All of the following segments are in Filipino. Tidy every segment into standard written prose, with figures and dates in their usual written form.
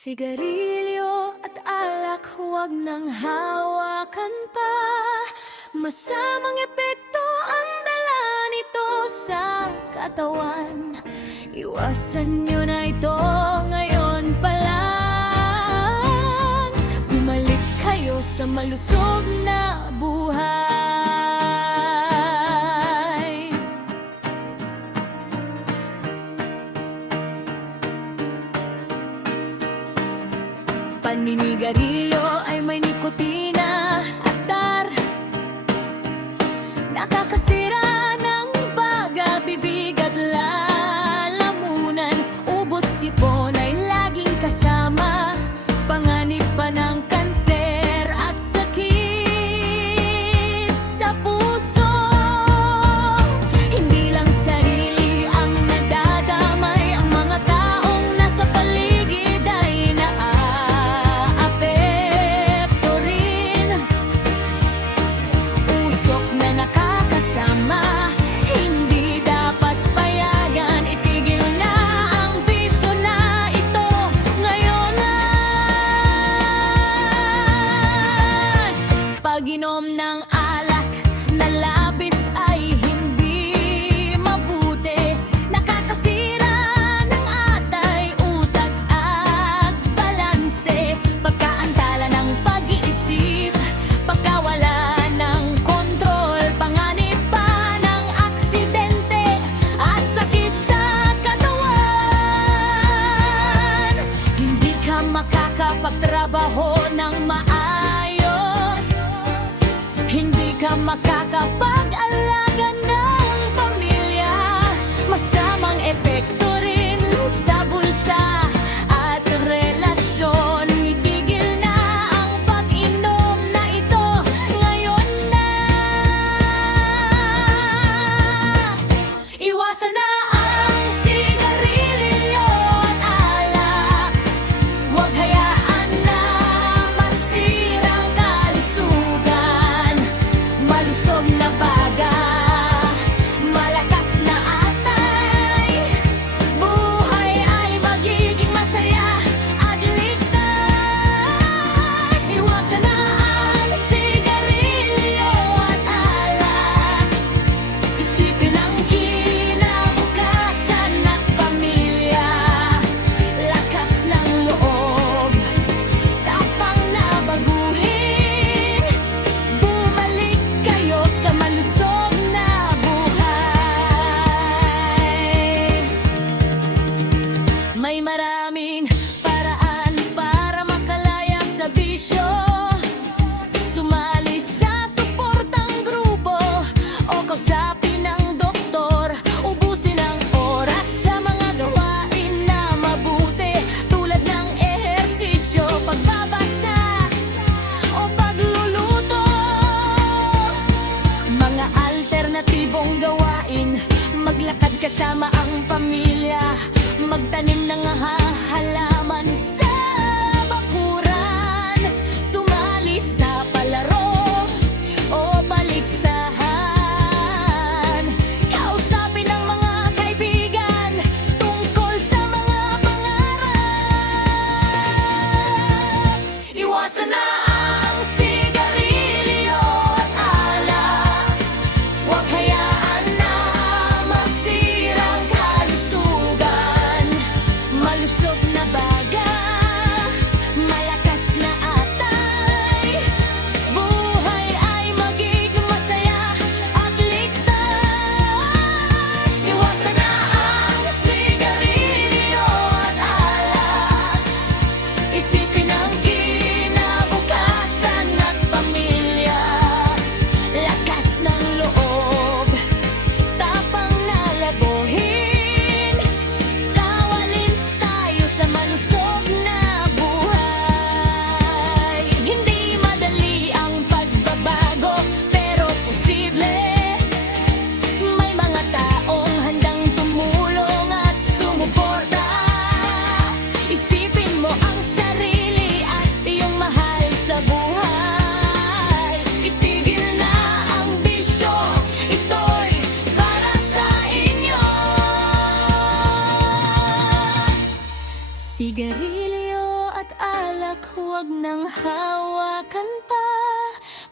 Sigarilyo at alak, huwag nang hawakan pa. Masamang epekto ang dala nito sa katawan. Iwasan nyo na ito ngayon pa lang. Bumalik kayo sa malusog na buhay. Paninigarilyo ay may nikotina at tar. Nakakasira ng baga, bibig at lalamunan. Ubot sipon ay laging kasama. Panganib pa ng kanser at sakit sa puso. Hindi lang sarili ang nadadamay, ang mga taong nasa paligid ay naaapekto rin. Usok na nakakasama, hindi dapat payagan. Itigil na ang bisyo na ito ngayon na. Pag-inom ng alak na labis ay hindi mabuti. Nakakasira ng atay, utak at balanse. Pagkaantala ng pag-iisip, pagkawala ng kontrol, panganib pa ng aksidente at sakit sa katawan. Hindi ka makakapagtrabaho ng maayos, hindi ka makakapag-alaga ng pamilya. Masamang epekto rin sa bulsa at relasyon. Itigil na ang pag-inom na ito ngayon na. Iwasan na ang sigarilyo at alak. Huwag hayaan na masira ang kalusugan. Malusog na baga, malakas na atay. Buhay ay magiging masaya at ligtas. Iwasan na ang sigarilyo at alak. Isipin ang kinabukasan at pamilya. Lakas ng loob, tapang na baguhin. Bumalik kayo sa malusog na buhay. May maraming paraan para makalaya sa bisyo. Sumali sa suportang grupo o kausapin ng doktor. Ubusin ang oras sa mga gawain na mabuti, tulad ng ehersisyo, pagbabasa o pagluluto. Mga alternatibong gawain, maglakad kasama ang pamilya, magtanim ng halaman sa bakuran, sumali sa palaro o paligsahan. Kausapin ang mga kaibigan tungkol sa mga pangarap. Iwasan na ang sigarilyo at alak. Huwag hayaan na masira ang kalusugan. Malusog na ba? alak, huwag nang hawakan pa.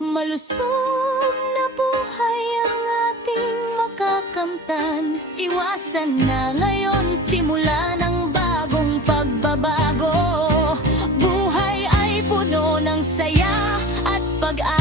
Malusog na buhay ang ating makakamtan. Iwasan na ngayon, simula ng bagong pagbabago. Buhay ay puno ng saya at pag-asa.